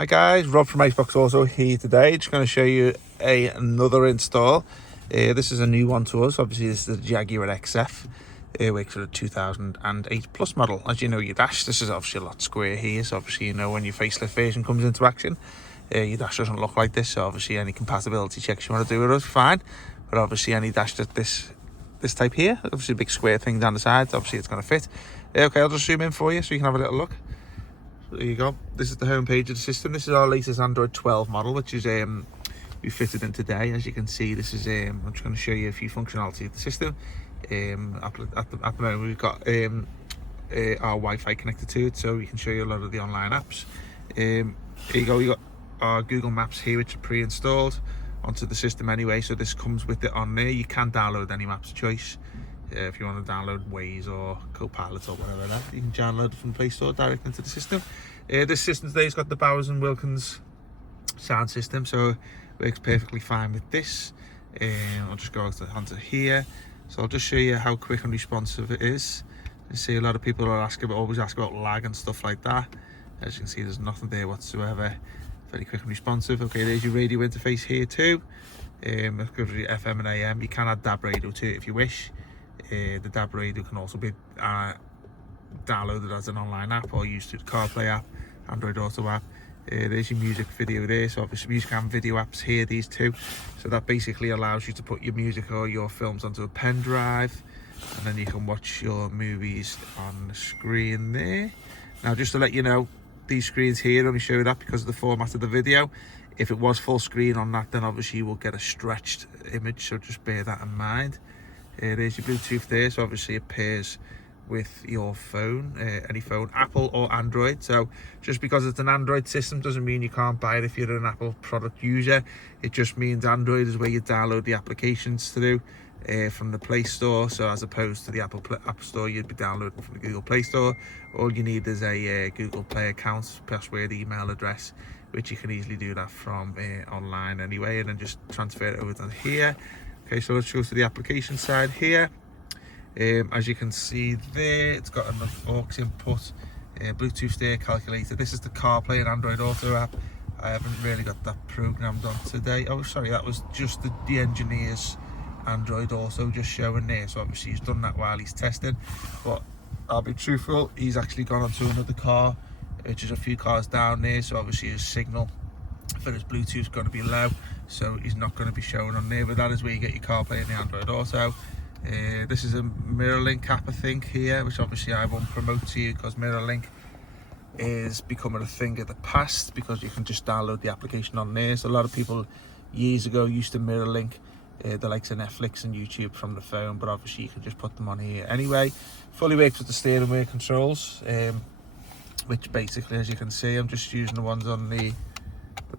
Hi guys, Rob from Iceboxauto here today. Just going to show you another install. This is a new one to us. Obviously this is the Jaguar XF. Works for the 2008 plus model. As you know, your dash, this is obviously a lot square here, so obviously you know when your facelift version comes into action, your dash doesn't look like this. So obviously any compatibility checks you want to do with us, fine. But obviously any dash that this type here, obviously a big square thing down the side, obviously it's going to fit. Okay, I'll just zoom in for you so you can have a little look. There you go. This is the home page of the system. This is our latest Android 12 model, which is we fitted in today. As you can see, this is I'm just going to show you a few functionality of the system. At the moment, we've got our Wi-Fi connected to it, so we can show you a lot of the online apps. Here you go. We got our Google Maps here, which are pre-installed onto the system anyway. So this comes with it on there. You can download any maps of choice. If you want to download Waze or Copilot or whatever like that, you can download it from the Play Store direct into the system. This system today has got the Bowers & Wilkins sound system, so it works perfectly fine with this. I'll just go onto here. So I'll just show you how quick and responsive it is. You see a lot of people are always ask about lag and stuff like that. As you can see, there's nothing there whatsoever. Very quick and responsive. Okay, there's your radio interface here too. It gives you FM and AM. You can add DAB radio to it if you wish. The DAB radio can also be downloaded as an online app or used through the CarPlay app, Android Auto app. There's your music video there, so obviously music and video apps here, these two. So that basically allows you to put your music or your films onto a pen drive, and then you can watch your movies on the screen there. Now just to let you know, these screens here only show that because of the format of the video. If it was full screen on that, then obviously you will get a stretched image, so just bear that in mind. There's your Bluetooth there, so obviously it pairs with your phone, any phone, Apple or Android. So just because it's an Android system doesn't mean you can't buy it if you're an Apple product user. It just means Android is where you download the applications through from the Play Store. So as opposed to the Apple App Store, you'd be downloading from the Google Play Store. All you need is a Google Play account, password, email address, which you can easily do that from online anyway, and then just transfer it over to here. Okay, so let's go to the application side here. As you can see there, it's got an aux input, Bluetooth stereo calculator. This is the CarPlay and Android Auto app. I haven't really got that programmed on today. Oh, sorry, that was just the engineer's Android Auto just showing there. So obviously he's done that while he's testing. But I'll be truthful, he's actually gone onto another car, which is a few cars down there. So obviously his signal for his Bluetooth is going to be low, so he's not going to be showing on there. But that is where you get your CarPlay and the Android Auto. This is a MirrorLink app, I think, here, which obviously I won't promote to you because MirrorLink is becoming a thing of the past because you can just download the application on there. So a lot of people years ago used to MirrorLink the likes of Netflix and YouTube from the phone, but obviously you can just put them on here anyway. Fully works with the steering wheel controls, which basically, as you can see, I'm just using the ones on the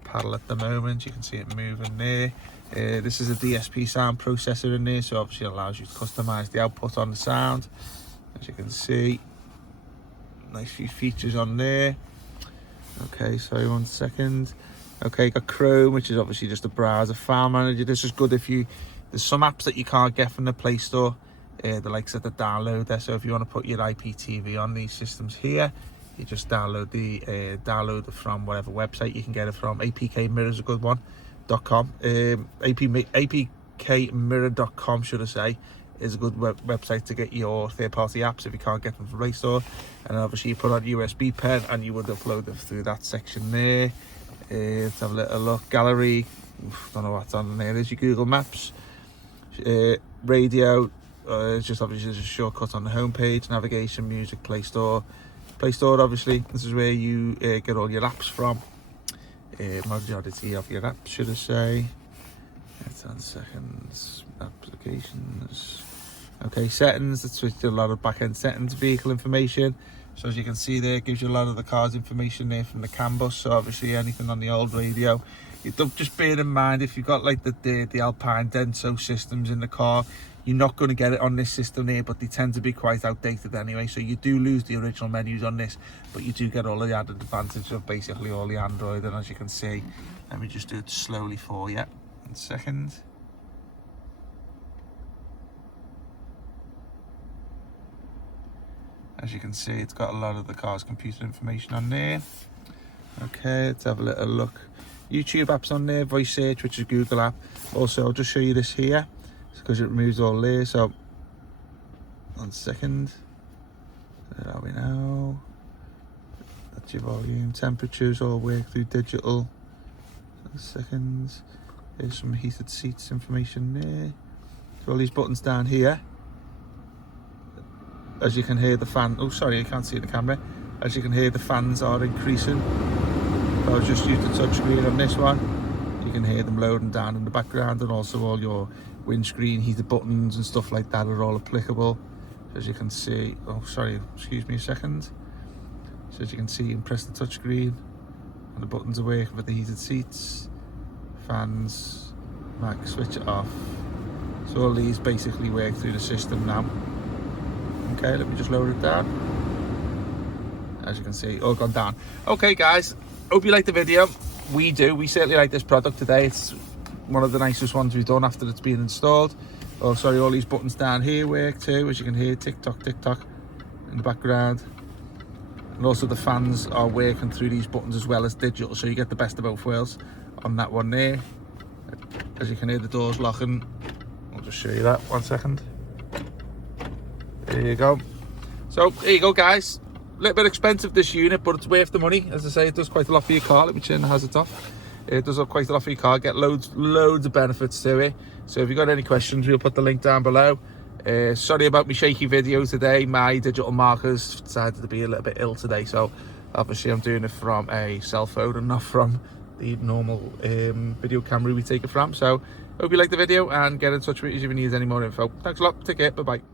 paddle at the moment. You can see it moving there. This is a DSP sound processor in there, so obviously it allows you to customize the output on the sound. As you can see, nice few features on there. Okay, sorry, 1 second. Okay, got Chrome, which is obviously just a browser file manager. This is good if there's some apps that you can't get from the Play Store, the likes of the downloader. So if you want to put your IPTV on these systems here, you just download it from whatever website you can get it from. APK Mirror is a good one. .com. APKmirror.com, should I say, is a good website to get your third-party apps if you can't get them from Play Store. And obviously you put on a USB pen and you would upload them through that section there. Let's have a little look. Gallery, don't know what's on there. There's your Google Maps. Radio, it's just obviously a shortcut on the homepage. Navigation, music, Play Store. Play Store, obviously, this is where you get all your apps from. Majority of your apps, should I say. 10 seconds. Applications. Okay, settings. That's with a lot of back-end settings. Vehicle information. So as you can see there, it gives you a lot of the car's information there from the CAN bus. So obviously anything on the old radio. You don't, just bear in mind, if you've got like the Alpine Denso systems in the car, you're not going to get it on this system here, but they tend to be quite outdated anyway, so you do lose the original menus on this, but you do get all of the added advantage of basically all the Android. And as you can see, let me just do it slowly for you. 1 second. As you can see, it's got a lot of the car's computer information on there. Okay, let's have a little look. YouTube apps on there, voice search, which is Google app. Also, I'll just show you this here because it removes all layers. So 1 second. Where are we now? That's your volume, temperatures, all work through digital. 1 second. There's some heated seats information there. So all these buttons down here. As you can hear the fan, oh sorry, I can't see the camera. As you can hear, the fans are increasing. If I was just using the touchscreen on this one, you can hear them loading down in the background, and also all your windscreen heated buttons and stuff like that are all applicable. As you can see, oh sorry, excuse me a second. So as you can see, you can press the touchscreen and the buttons are working for the heated seats, fans, might switch it off. So all these basically work through the system now. Okay, let me just lower it down. As you can see, all gone down. Okay guys, hope you liked the video. We certainly like this product today. It's one of the nicest ones we've done after it's been installed. Oh sorry, all these buttons down here work too, as you can hear, tick tock in the background. And also the fans are working through these buttons as well as digital, so you get the best of both worlds on that one there. As you can hear, the doors locking. I'll just show you that 1 second. There you go. So there you go guys. A little bit expensive this unit, but it's worth the money. As I say, it does quite a lot for your car. Let me turn the hazards off. It does quite a lot for your car. Get loads of benefits to it. So if you've got any questions, we'll put the link down below. Sorry about my shaky video today. My digital markers decided to be a little bit ill today, so obviously I'm doing it from a cell phone and not from the normal video camera we take it from. So hope you liked the video, and get in touch with us if you need any more info. Thanks a lot. Take care. Bye bye.